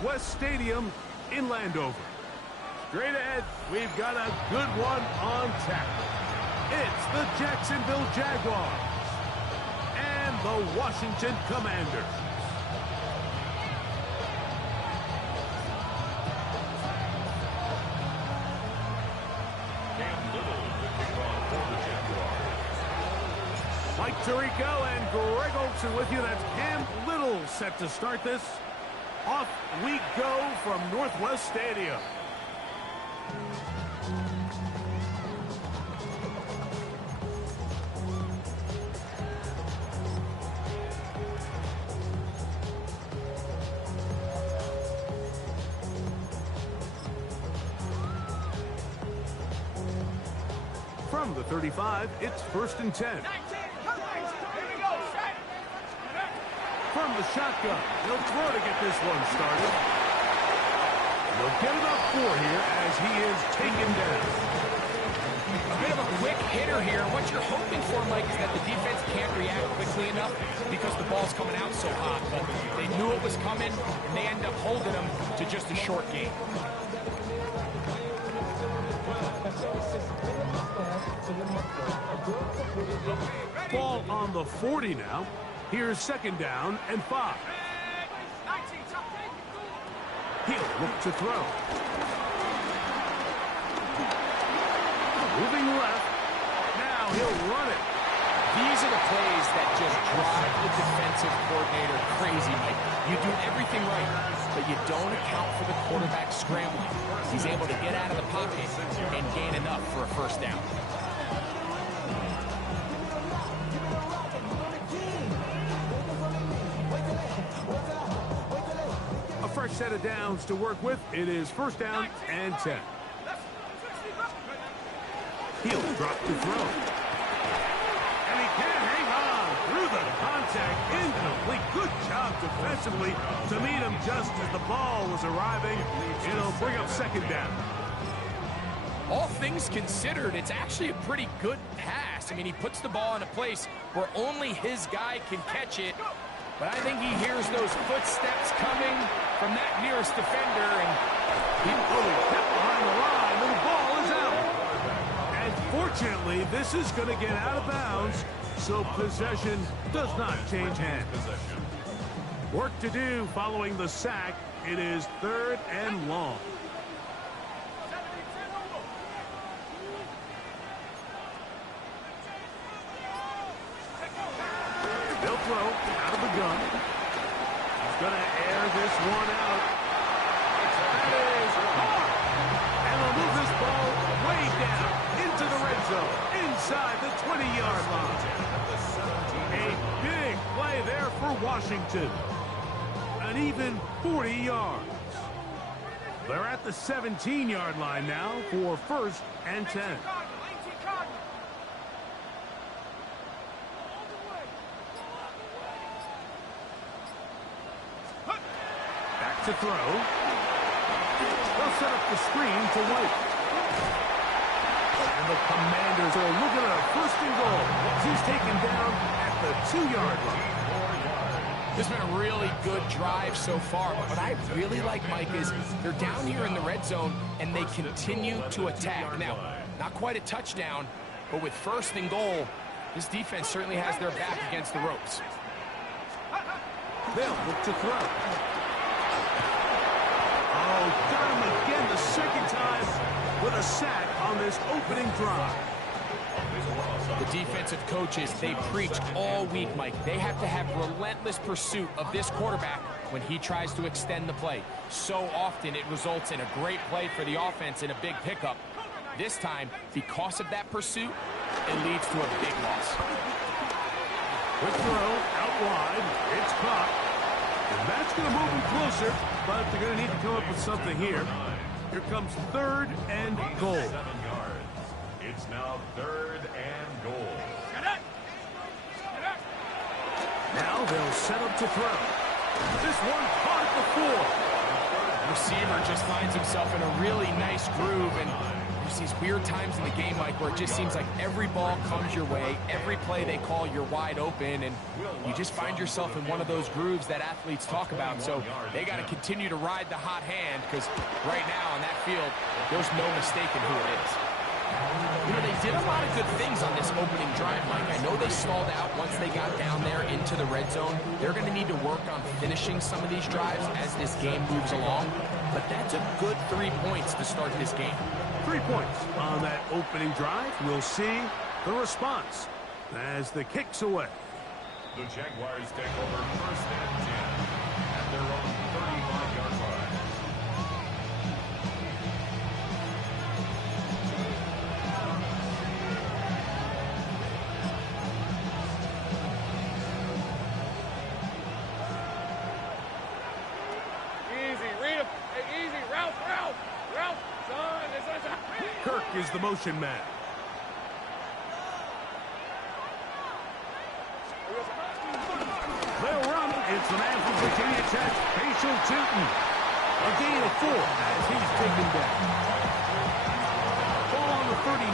Northwest Stadium in Landover. Straight ahead, we've got a good one on tap. It's the Jacksonville Jaguars and the Washington Commanders. Mike Tirico and Greg Olson with you. That's Cam Little set to start this. Off we go from Northwest Stadium. From the 35, it's 1st and 10. From the shotgun, he'll throw to get this one started. He'll get about 4 here as he is taken down. A bit of a quick hitter here. What you're hoping for, Mike, is that the defense can't react quickly enough because the ball's coming out so hot. But they knew it was coming, and they end up holding them to just a short game. Ball on the 40 now. Here's 2nd down and 5. He'll look to throw. Moving left. Now he'll run it. These are the plays that just drive the defensive coordinator crazy, Mike. You do everything right, but you don't account for the quarterback scrambling. He's able to get out of the pocket and gain enough for a 1st down. A fresh set of downs to work with. It is 1st down and 10. He'll drop to throw. And he can hang on through the contact. Incomplete. Good job defensively to meet him just as the ball was arriving. It'll bring up 2nd down. All things considered, it's actually a pretty good pass. I mean, he puts the ball in a place where only his guy can catch it. But I think he hears those footsteps coming from that nearest defender, and he kept behind the line, and the ball is out. And fortunately, this is going to get out of bounds, so possession does not change hands. Work to do following the sack. It is 3rd and long. They'll throw out of the gun. He's going to air this one out. That is hard. And they'll move this ball way down into the red zone, inside the 20-yard line. A big play there for Washington. An even 40 yards. They're at the 17-yard line now for 1st and 10. To throw. They'll set up the screen to White. And the Commanders are looking at a 1st and goal as he's taken down at the 2-yard line. This has been a really good drive so far. But what I really like, Mike, is they're down here in the red zone and they continue to attack. Now, not quite a touchdown, but with 1st and goal, this defense certainly has their back against the ropes. They'll look to throw. Oh, got him again the 2nd time with a sack on this opening drive. The defensive coaches, they preach all week, Mike. They have to have relentless pursuit of this quarterback when he tries to extend the play. So often it results in a great play for the offense and a big pickup. This time, because of that pursuit, it leads to a big loss. Good throw, out wide. It's caught. And that's going to move them closer, but they're going to need to come up with something here. Here comes 3rd and goal. It's now 3rd and goal. Now they'll set up to throw. This one caught at the 4. Receiver just finds himself in a really nice groove, and There's these weird times in the game, Mike, where it just seems like every ball comes your way, every play they call, you're wide open, and you just find yourself in one of those grooves that athletes talk about. So they got to continue to ride the hot hand, because right now on that field, there's no mistaking who it is. You know, they did a lot of good things on this opening drive, Mike. I know they stalled out once they got down there into the red zone. They're going to need to work on finishing some of these drives as this game moves along. But that's a good 3 points to start this game. 3 points on that opening drive. We'll see the response as the kick's away. The Jaguars take over first and 10 at their own 35-yard line. Kirk is the motion man. They'll run. It's an man from Virginia Tech, Facial Tootin. A gain of 4 as he's taken down. Ball on the 39.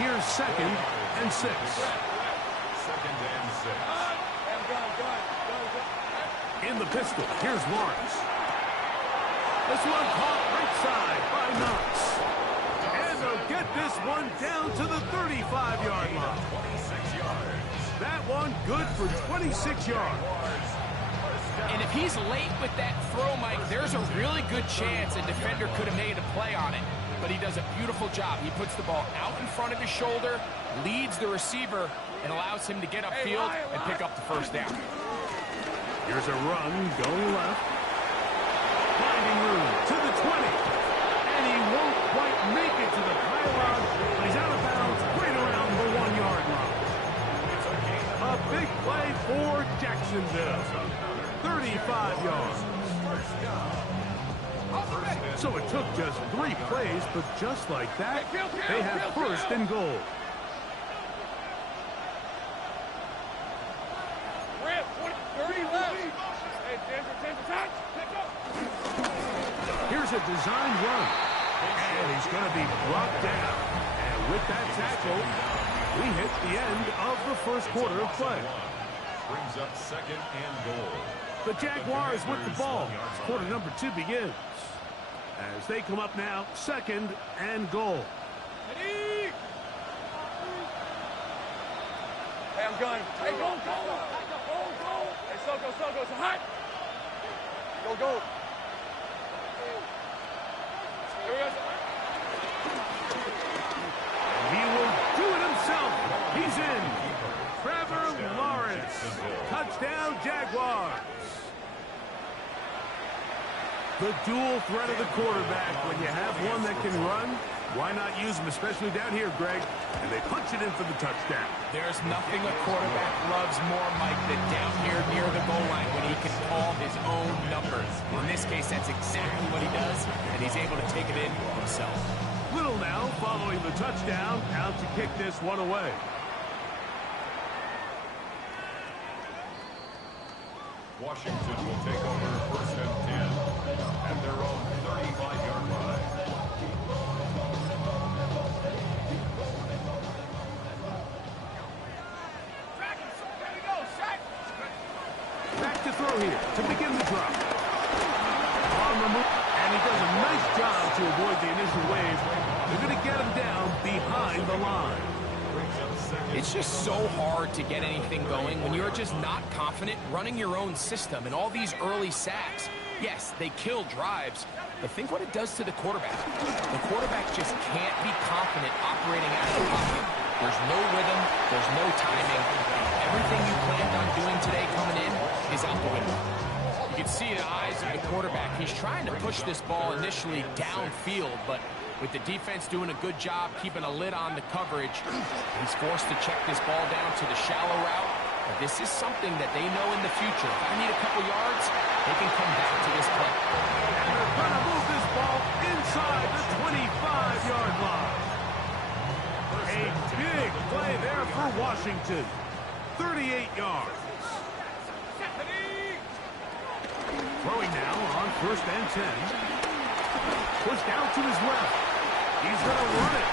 Here's 2nd and 6. 2nd and 6. In the pistol, here's Lawrence. This one caught right side by Knox. And they'll get this one down to the 35-yard line. 26 yards. That one good for 26 yards. And if he's late with that throw, Mike, there's a really good chance a defender could have made a play on it. But he does a beautiful job. He puts the ball out in front of his shoulder, leads the receiver, and allows him to get upfield and pick up the first down. Here's a run going left. Finding room to the 20. And he won't quite make it to the pylon. He's out of bounds right around the 1-yard line. A big play for Jacksonville. 35 yards. So it took just 3 plays, but just like that, they have first and goal. Here's a design run. And he's going to be brought down. And with that tackle, we hit the end of the first quarter of play. Brings up 2nd and goal. The Jaguars with the ball as quarter number 2 begins. As they come up now, 2nd and goal. Hey, I'm gunning. Hey, go. Hey, Soko, it's hot. Go. He will do it himself. He's in. Trevor Lawrence. Touchdown, Jaguars. The dual threat of the quarterback. When you have one that can run, why not use him, especially down here, Greg? And they punch it in for the touchdown. There's nothing a quarterback loves more, Mike, than down here near the goal line when he can call his own numbers. In this case, that's exactly what he does, and he's able to take it in himself. Little now following the touchdown, out to kick this one away. Washington will take over first and 10 at their own 35-yard line. Back to throw here to begin the drop. On the move, and he does a nice job to avoid the initial wave. They're going to get him down behind the line. It's just so hard to get anything going when you're just not confident running your own system. And all these early sacks, yes, they kill drives, but think what it does to the quarterback. The quarterback just can't be confident operating out of the pocket. There's no rhythm, there's no timing. Everything you planned on doing today coming in is out the window. You can see the eyes of the quarterback. He's trying to push this ball initially downfield, but with the defense doing a good job keeping a lid on the coverage, he's forced to check this ball down to the shallow route. But this is something that they know in the future. If I need a couple yards, they can come back to this play. And they're going to move this ball inside the 25-yard line. A big play there for Washington. 38 yards. Throwing now on first and 10. Pushed out to his left. He's going to run it.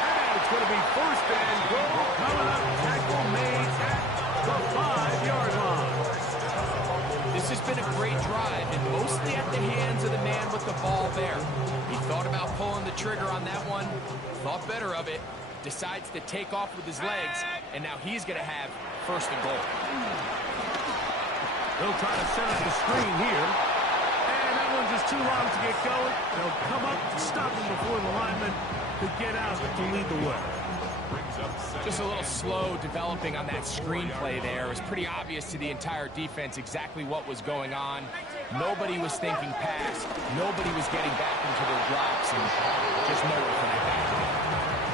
And it's going to be first and goal. Coming up, tackle made at the 5-yard line. This has been a great drive, and mostly at the hands of the man with the ball there. He thought about pulling the trigger on that one, thought better of it, decides to take off with his legs, and now he's going to have first and goal. They'll try to set up the screen here. And that one's just too long to get going. They'll come up to stop him before the lineman could get out to lead the way. Just a little slow developing on that screenplay there. It was pretty obvious to the entire defense exactly what was going on. Nobody was thinking pass. Nobody was getting back into their drops, and just nowhere for that back.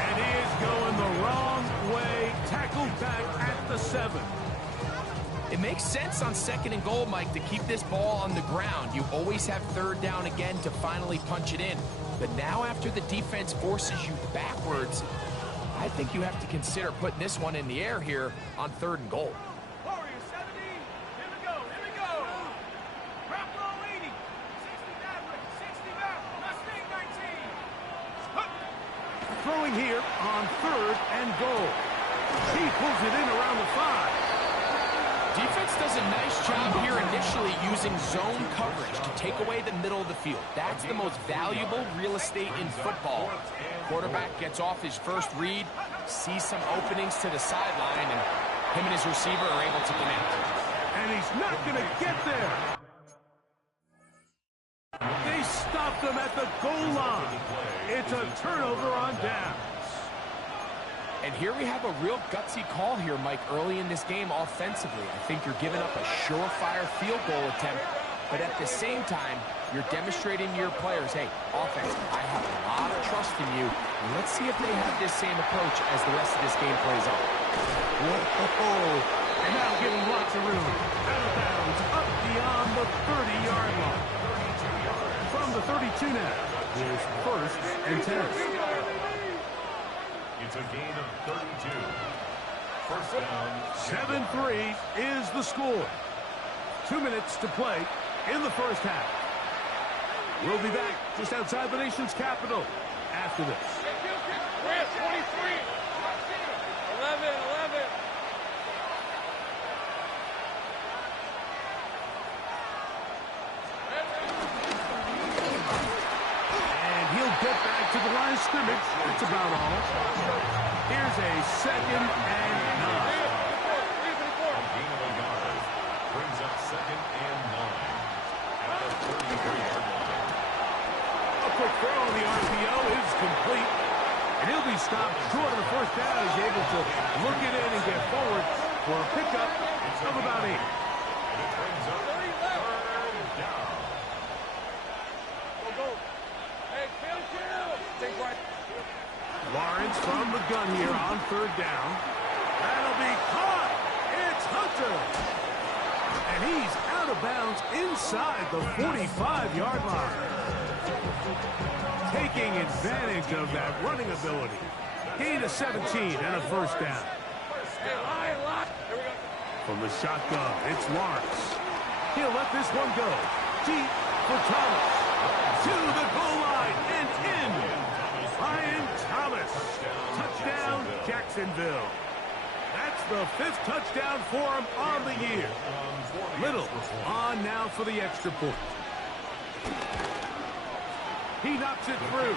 And he is going the wrong way. Tackled back at the 7. It makes sense on second and goal, Mike, to keep this ball on the ground. You always have third down again to finally punch it in. But now after the defense forces you backwards, I think you have to consider putting this one in the air here on third and goal. Warrior 70. Here we go. Here we go. Wrap roll 80. 60 that way. 60 back. Mustang 19. Throwing here on third and goal. He pulls it in around the 5. Defense does a nice job here initially using zone coverage to take away the middle of the field. That's the most valuable real estate in football. Quarterback gets off his first read, sees some openings to the sideline, and him and his receiver are able to connect. And he's not going to get there. They stopped him at the goal line. It's a turnover on downs. And here we have a real gutsy call here, Mike, early in this game offensively. I think you're giving up a surefire field goal attempt, but at the same time, you're demonstrating to your players, hey, offense, I have a lot of trust in you. Let's see if they have this same approach as the rest of this game plays out. Whoa. And that'll give him lots of room. Out of bounds, up beyond the 30-yard line. From the 32 now, here's first and 10. It's a gain of 32. First down. 7-3 is the score. 2 minutes to play in the first half. We'll be back just outside the nation's capital after this. 23. 11. And he'll get back to the line of scrimmage. That's about all. Here's a 2nd and 9. Gain of a yard. Brings up 2nd and 9. At the 33-yard line. A quick throw on the RPO is complete. And he'll be stopped short of the first down. He's able to look it in and get forward for a pickup of about 8. And it brings up 3rd down. Go. Hey, kill. Take right. Lawrence from the gun here on 3rd down. That'll be caught. It's Hunter. And he's out of bounds inside the 45-yard line. Taking advantage of that running ability. Gain of 17 and a first down. From the shotgun, it's Lawrence. He'll let this one go. Deep for Thomas. To the goal line and in. Ryan Thomas. Touchdown, Jacksonville. That's the 5th touchdown for him on the year. Little on now for the extra point. He knocks it through.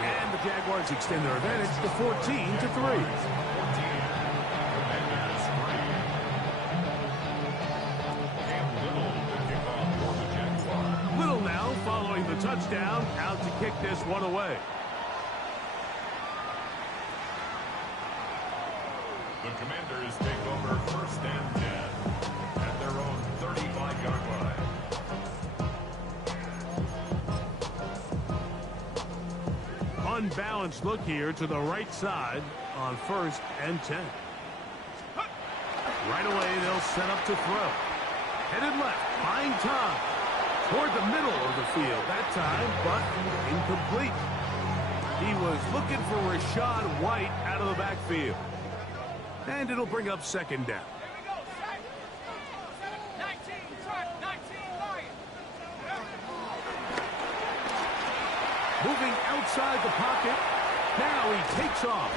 And the Jaguars extend their advantage to 14-3. Little now following the touchdown, out to kick this one away. The Commanders take over 1st and 10 at their own 35-yard line. Unbalanced look here to the right side on 1st and 10. Right away, they'll set up to throw. Headed left, find time. Toward the middle of the field that time, but incomplete. He was looking for Rashad White out of the backfield. And it'll bring up 2nd down. Moving outside the pocket, Now he takes off.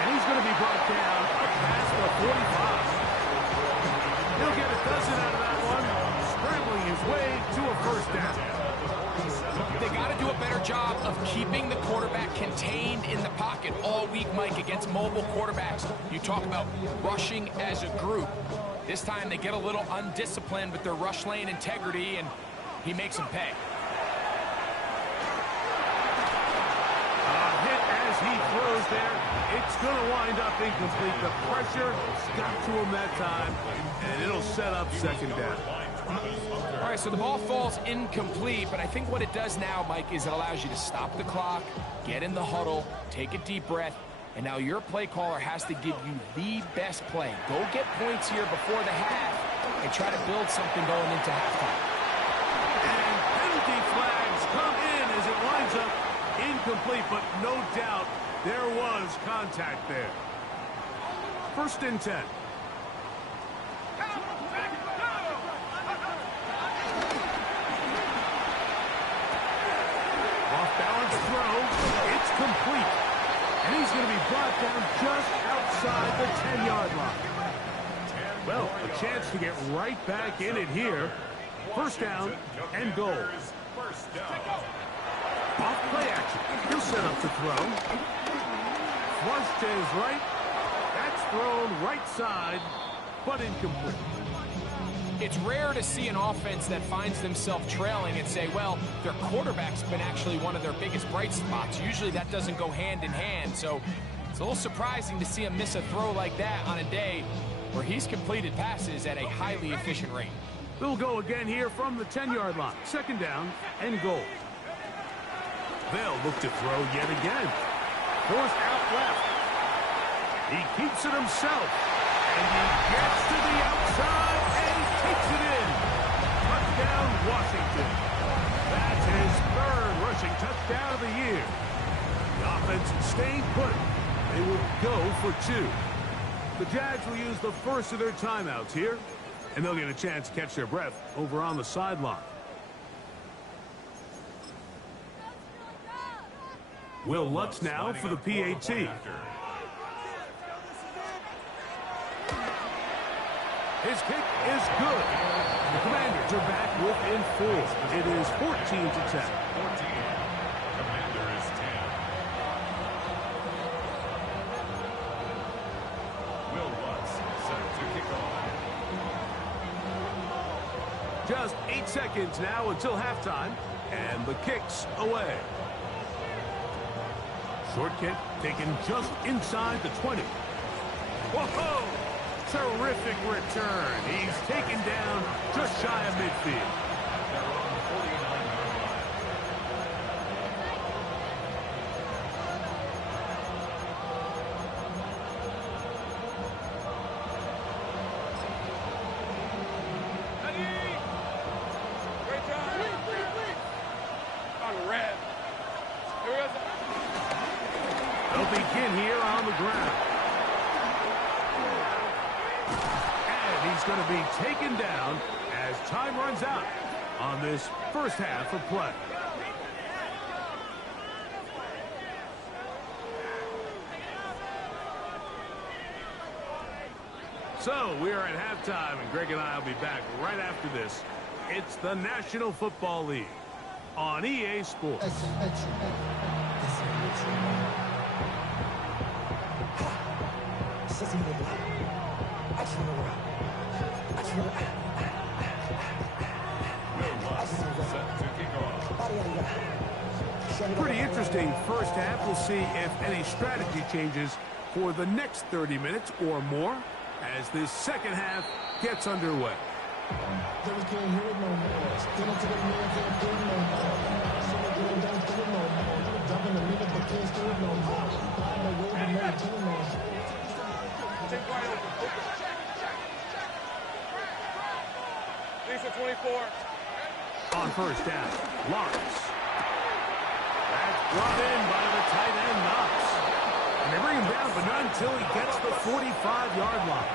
And he's going to be brought down up past the 45. He'll get a dozen out of that one, scrambling his way to a first down. They got to do a better job of keeping the quarterback contained in the pocket all week, Mike, against mobile quarterbacks. You talk about rushing as a group. This time they get a little undisciplined with their rush lane integrity, and he makes them pay. A hit as he throws there. It's going to wind up incomplete. The pressure got to him that time, and it'll set up second down. All right, so the ball falls incomplete, but I think what it does now, Mike, is it allows you to stop the clock, get in the huddle, take a deep breath, and now your play caller has to give you the best play. Go get points here before the half and try to build something going into halftime. And penalty flags come in as it winds up incomplete, but no doubt there was contact there. First and 10. Off-balance throw. It's complete. And he's going to be brought down just outside the 10-yard line. Well, a chance to get right back in it here. First down and goal. Off play action. He'll set up to throw. Flush to his right. That's thrown right side, but incomplete. It's rare to see an offense that finds themselves trailing and say, well, their quarterback's been actually one of their biggest bright spots. Usually that doesn't go hand in hand, so it's a little surprising to see him miss a throw like that on a day where he's completed passes at a highly efficient rate. They'll go again here from the 10-yard line. Second down and goal. They'll look to throw yet again. Forced out left. He keeps it himself. And he gets to the outside and he takes it in. Touchdown, Washington. That's his third rushing touchdown of the year. The offense staying put. They will go for two. The Jags will use the first of their timeouts here, and they'll get a chance to catch their breath over on the sideline. Will Lutz now for the PAT. His kick is good. The Commanders are back within 4. It is 14-10. Commanders 10. Will Lutz set to kick off. Just 8 seconds now until halftime, and the kick's away. Short kick taken just inside the 20. Whoa! Terrific return. He's taken down just shy of midfield. They're on the 49-yard line. Ready? Great job. On the red. Here we go. They'll begin here on the ground. He's going to be taken down as time runs out on this first half of play. So we are at halftime, and Greg and I will be back right after this. It's the National Football League on EA Sports. Pretty interesting first half. We'll see if any strategy changes for the next 30 minutes or more as this second half gets underway. Lisa 24. On first down, Lawrence. That's brought in by the tight end, Knox. And they bring him down, but not until he gets the 45-yard line.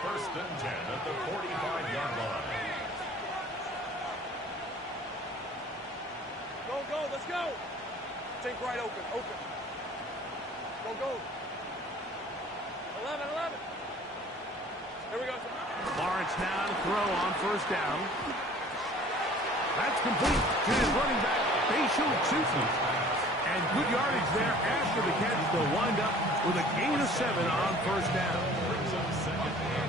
First and 10 at the 45-yard line. Go, let's go. Think right, open. Go. 11. Here we go. Lawrence now to throw on first down. That's complete to his running back, Facial Tucci. And good yardage there after the catch. They'll wind up with a gain of 7 on first down.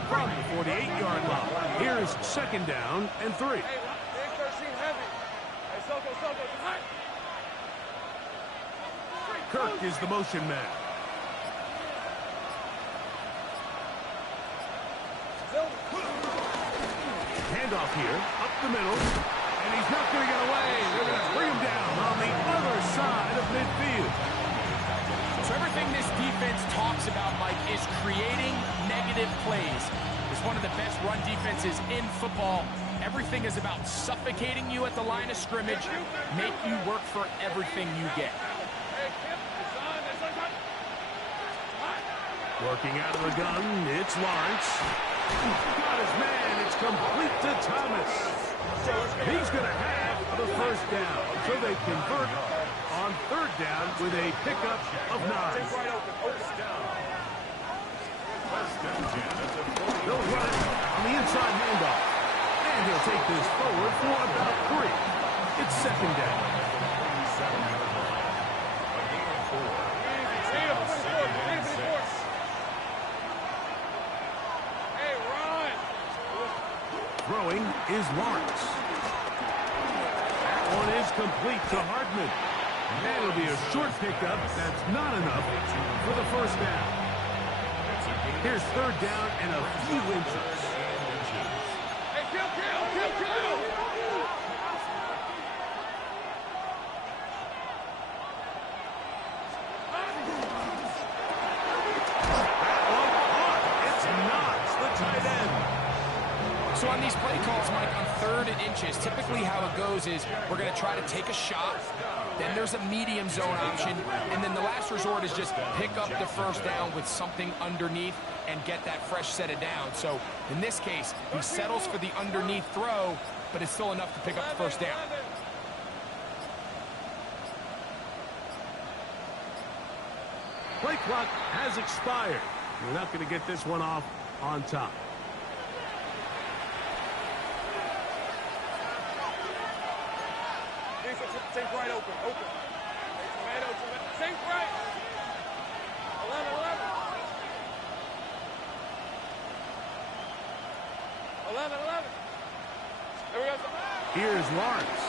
From the 48-yard line, here is second down and 3. Hey, big 13 heavy. Hey, Soko, hot. Kirk is the motion man. Handoff here, up the middle, and he's not going to get away. They're going to bring him down on the other side of midfield. So everything this defense talks about, Mike, is creating negative plays. It's one of the best run defenses in football. Everything is about suffocating you at the line of scrimmage, make you work for everything you get. Working out of the gun, it's Lawrence. Got his man, it's complete to Thomas. He's going to have the first down, so they convert on third down with a pickup of 9. They'll run it on the inside handoff, and he'll take this forward for about 3. It's second down. Throwing is Lawrence. That one is complete to Hardman. And it'll be a short pickup. That's not enough for the first down. Here's third down and a few inches. Hey, kill! So on these play calls, Mike, on 3rd and inches, typically how it goes is we're going to try to take a shot, then there's a medium zone option, and then the last resort is just pick up the first down with something underneath and get that fresh set of down. So in this case, he settles for the underneath throw, but it's still enough to pick up the first down. Play clock has expired. We're not going to get this one off on top. Think right, open. Think right. 11. There we go. Here's Lawrence.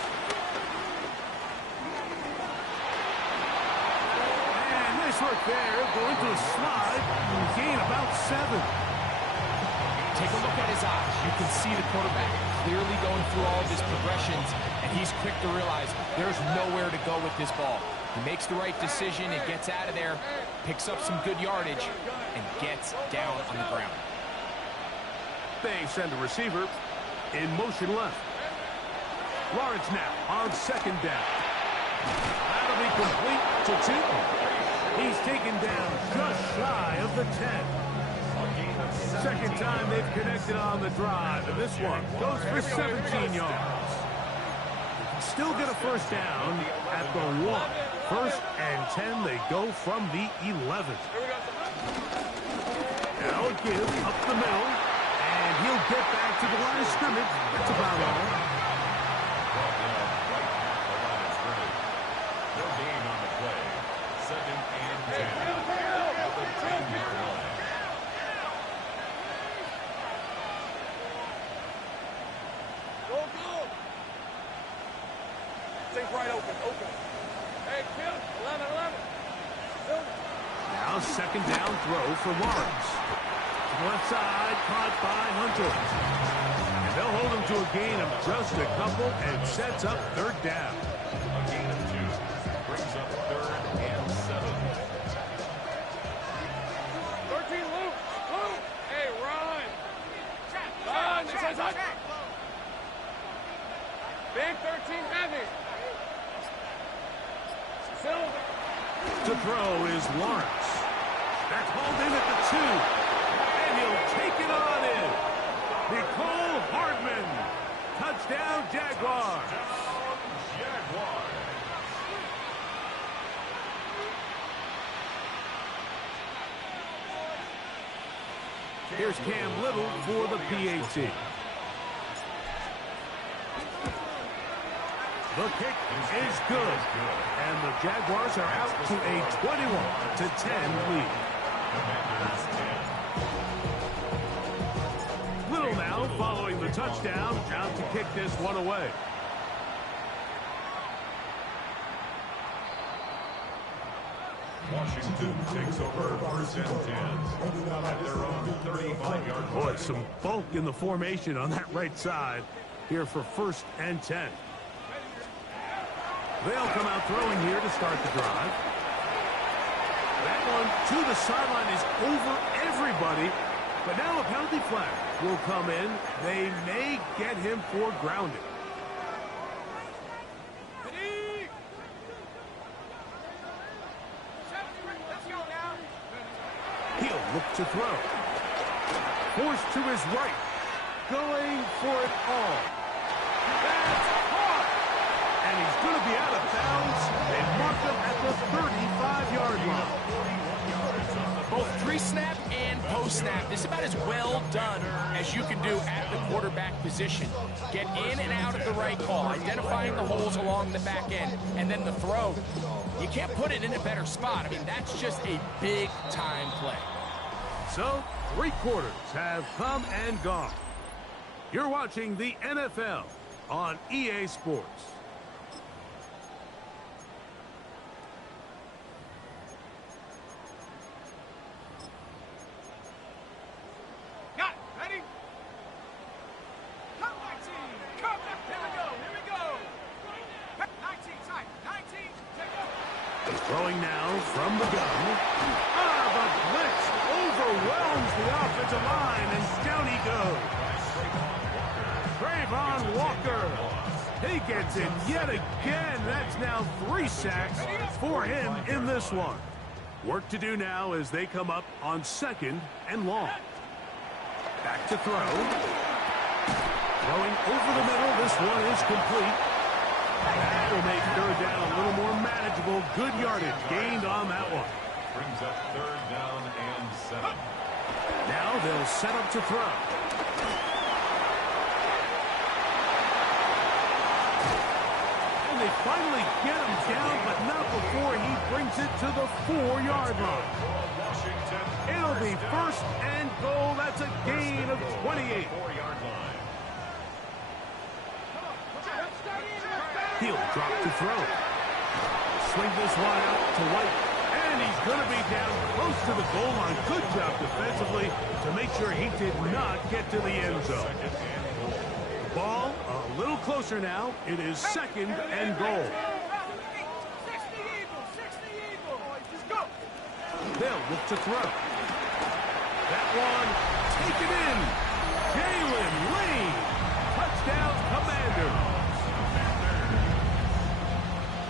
And nice work there. Going to a slide and gain about 7. Take a look at his eyes. You can see the quarterback clearly going through all of his progressions, and he's quick to realize there's nowhere to go with this ball. He makes the right decision and gets out of there, picks up some good yardage, and gets down on the ground. They send a receiver in motion left. Lawrence now on second down. That'll be complete to Tootin. He's taken down just shy of the 10. Second time they've connected on the drive, and this one goes for 17 yards. Still get a first down at the 1. First and 10, they go from the 11. Now a give up the middle, and he'll get back to the line of scrimmage. That's about all. No gain on the play. 2nd and 10. At the 10-yard line. Go. Think right, open. Hey, kill. 11. Now second down throw for Lawrence. Left side, caught by Hunter. And they'll hold him to a gain of just a couple and sets up third down. A gain of 2 brings up 3rd and 7. 13 loop. Hey, run. This is Big 13 heavy. Silver. To throw is Lawrence. That's hauled in at the 2. And he'll take it on in. Nicole Hardman. Touchdown, Jaguars. Jaguars. Here's Cam Little for the PAT. The kick is good. And the Jaguars are out to a 21-10 lead. Little now following the touchdown, out to kick this one away. Washington takes over 1st and 10 at their own 35-yard line. Boy, some bulk in the formation on that right side here for 1st and 10. They'll come out throwing here to start the drive. That one to the sideline is over everybody, but now a penalty flag will come in. They may get him for grounding. He'll look to throw. Forced to his right. Going for it all. That's caught. And he's going to be out of bounds. They mark him at the 35-yard line. Both pre-snap and post-snap. This is about as well done as you can do at the quarterback position. Get in and out at the right call, identifying the holes along the back end, and then the throw. You can't put it in a better spot. I mean, that's just a big-time play. So, 3 quarters have come and gone. You're watching the NFL on EA Sports. Got it. Ready? Come 19. Come back. Here we go. 19, tight. 19, take over. Throwing now from the gun. The blitz overwhelms the offensive line, and down he goes. Trayvon Walker. He gets it yet again. That's now 3 sacks for him in this one. Work to do now as they come up on 2nd and long. Back to throw. Throwing over the middle. This one is complete. That will make 3rd down a little more manageable. Good yardage gained on that one. Brings up 3rd down and 7. Now they'll set up to throw. And they finally get him down, but not before he brings it to the 4-yard line. It'll be 1st and goal. That's a gain of 28. 4-yard line. He'll drop to throw. Swing this one out to White. And he's going to be down close to the goal line. Good job defensively to make sure he did not get to the end zone. The ball a little closer now. It is 2nd and goal. 60 Eagles. Just go. They'll look to throw. That one taken in. Jalen Lane. Touchdown, Commanders.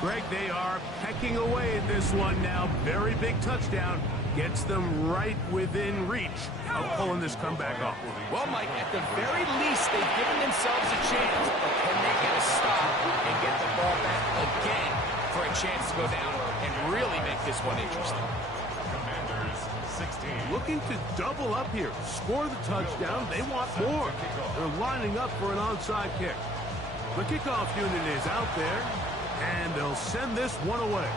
Greg, they are pecking away at this one now. Very big touchdown. Gets them right within reach of pulling this comeback off. Well, Mike, at the very least, they've given themselves a chance. But can they get a stop and get the ball back again for a chance to go down and really make this one interesting? Commanders 16. Looking to double up here. Score the touchdown. They want more. They're lining up for an onside kick. The kickoff unit is out there. And they'll send this one away.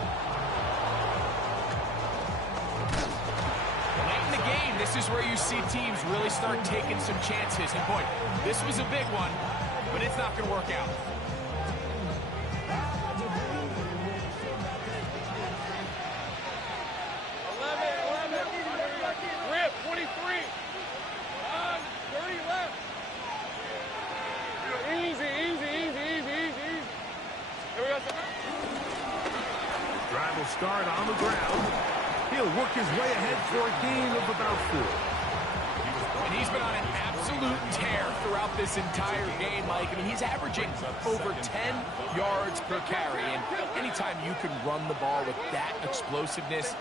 Late in the game, this is where you see teams really start taking some chances. And boy, this was a big one, but it's not going to work out. Rip, 23. 30 left. Easy. Here we go. Drive will start on the ground. He'll work his way ahead for a gain of about 4. And he's been on an absolute tear throughout this entire game, Mike. I mean, he's averaging over 10 yards per carry. And anytime you can run the ball with that explosiveness,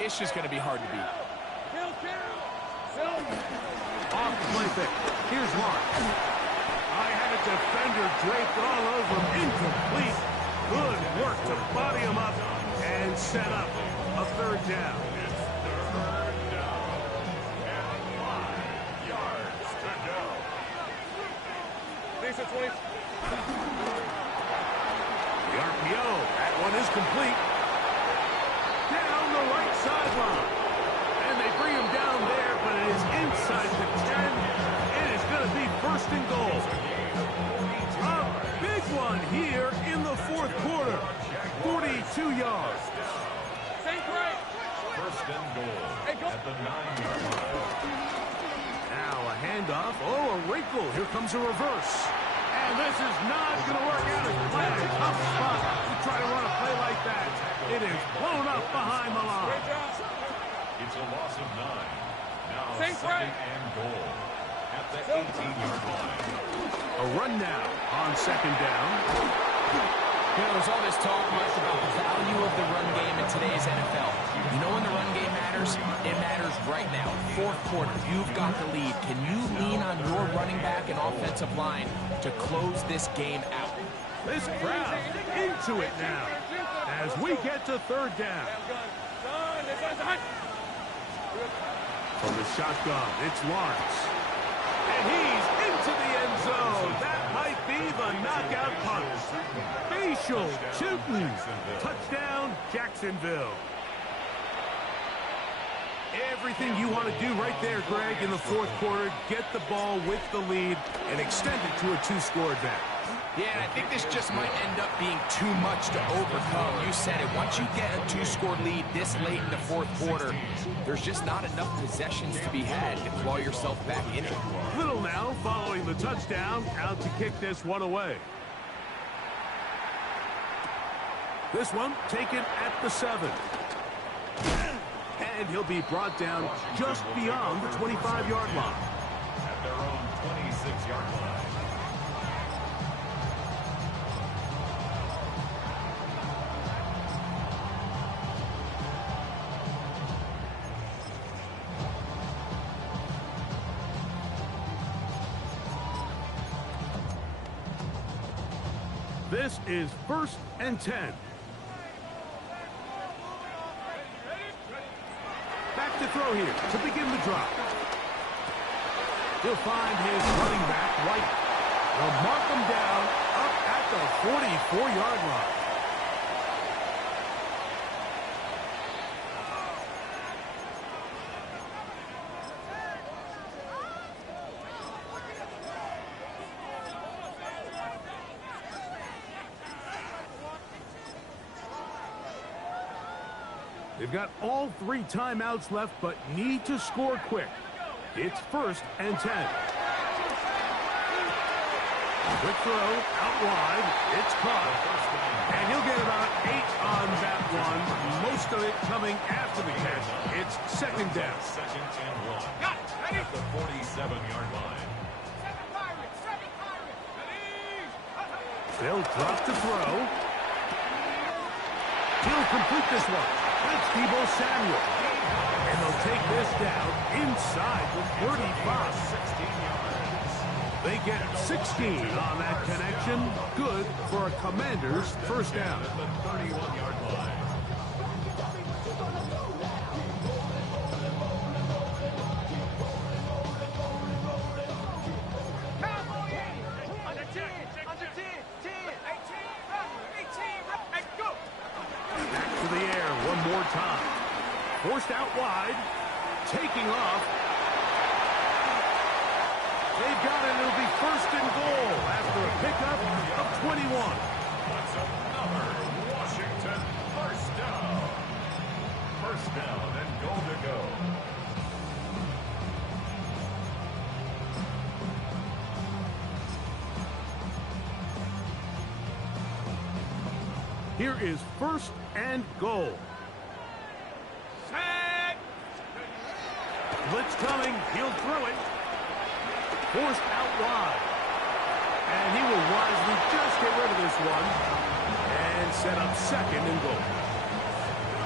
it's just going to be hard to beat. Off the play fake. Here's Lawrence. I had a defender draped all over him. Incomplete. Good work to body him up and set up a 3rd down. Decent 20. The RPO. That one is complete. Down the right sideline. And they bring him down there, but it is inside the 10. It is going to be first and goal. A big one here in the fourth quarter. 42 yards. Same break. First and goal at the 9-yard line. Now a handoff. Oh, a wrinkle. Here comes a reverse. And this is not going to work out as planned. Tough spot to try to run a play like that. It is blown up behind the line. Great job. It's a loss of 9. Now Same second break. and goal at the 18-yard line. A run now on second down. You know, there's all this talk, Mike, about the value of the run game in today's NFL. You know when the run game matters? It matters right now. Fourth quarter, you've got the lead. Can you lean on your running back and offensive line to close this game out? This crowd into it now as we get to third down. From the shotgun, it's Lawrence. And he's into the end zone. That might be the knockout punch. Facial shooting. Touchdown, Jacksonville. Everything you want to do right there, Greg, in the fourth quarter. Get the ball with the lead and extend it to a two-score advantage. Yeah, and I think this just might end up being too much to overcome. You said it. Once you get a two-score lead this late in the fourth quarter, there's just not enough possessions to be had to claw yourself back in it. Little now following the touchdown, out to kick this one away. This one taken at the 7. And he'll be brought down just beyond the 25-yard line. At their own 26-yard line. This is first and 10. Back to throw here to begin the drive. He'll find his running back, White. They'll mark him down up at the 44-yard line. They've got all 3 timeouts left, but need to score quick. It's first and 10. Quick throw out wide. It's caught. And he'll get about 8 on that one. Most of it coming after the catch. It's second down. Second and 1. Got it. Ready? At the 47-yard line. Seven Pirates. Seven Pirates. Ready? They'll drop to throw. He'll complete this one. That's Deebo Samuel. And they'll take this down inside the 35. 16 yards. They get 16 on that connection. Good for a Commander's first down. At the 31-yard line. Cowboy 80. Under 10. Under 10. 10. 18. And go. Back to the air one more time. Forced out wide. Taking off. They've got it. It'll be first and goal after a pickup of 21. That's another Washington first down. First down and goal to go. Here is first and goal. Set. Blitz coming. He'll throw it. Forced out wide. And he will wisely just get rid of this one. And set up second and goal.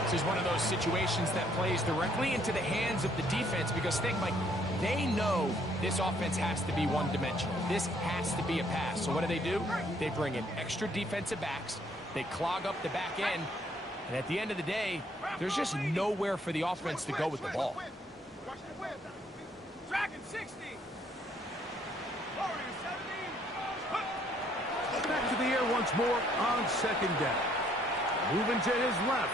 This is one of those situations that plays directly into the hands of the defense because think, Mike, they know this offense has to be one-dimensional. This has to be a pass. So what do? They bring in extra defensive backs. They clog up the back end. And at the end of the day, there's just nowhere for the offense to go with the ball. Dragon 60. Warrior 70. once more on second down. Moving to his left.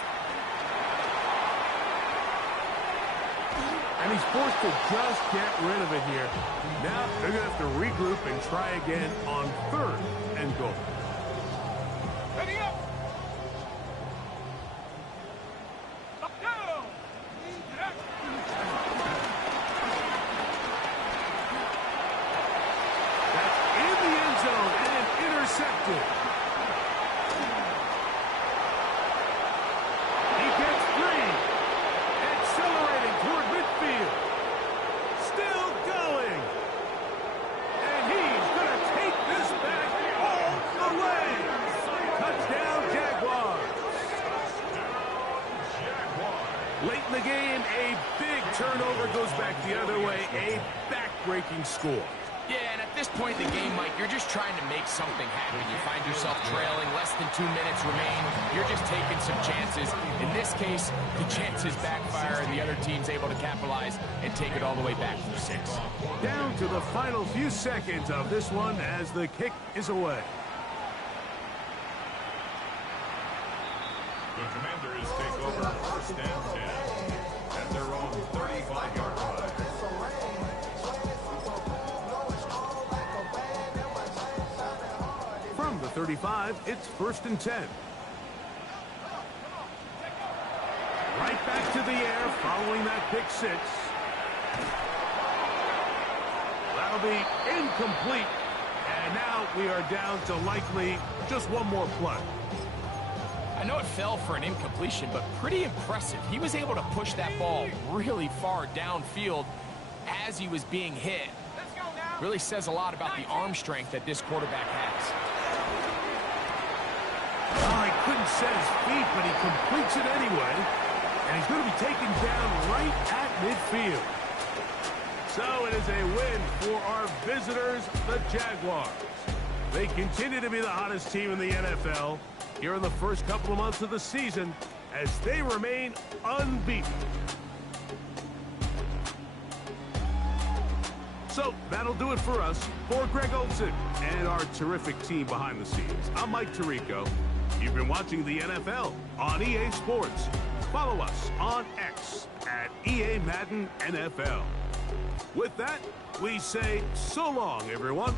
And he's forced to just get rid of it here. Now they're going to have to regroup and try again on third and goal. Ready up. Up down. That's in the end zone and intercepted. He gets free. Accelerating toward midfield. Still going. And he's going to take this back all the way. Touchdown, Jaguars. Late in the game, a big turnover goes back the other way. A back-breaking score. Yeah, and at this point in the game, Mike, you're just trying to make something happen. You find yourself trailing, less than 2 minutes remain. You're just taking some chances. In this case, the chances backfire, and the other team's able to capitalize and take it all the way back for 6. Down to the final few seconds of this one as the kick is away. The Commanders take over first and 10 at their own 35-yard line. From the 35, it's first and 10. Right back to the air following that pick 6. That'll be incomplete. And now we are down to likely just one more play. I know it fell for an incompletion, but pretty impressive. He was able to push that ball really far downfield as he was being hit. Let's go now. Really says a lot about the arm strength that this quarterback has. Oh, he couldn't set his feet, but he completes it anyway. And he's going to be taken down right at midfield. So it is a win for our visitors, the Jaguars. They continue to be the hottest team in the NFL here in the first couple of months of the season as they remain unbeaten. So that'll do it for us. For Greg Olsen and our terrific team behind the scenes, I'm Mike Tirico. You've been watching the NFL on EA Sports. Follow us on X at EA Madden NFL. With that, we say so long, everyone.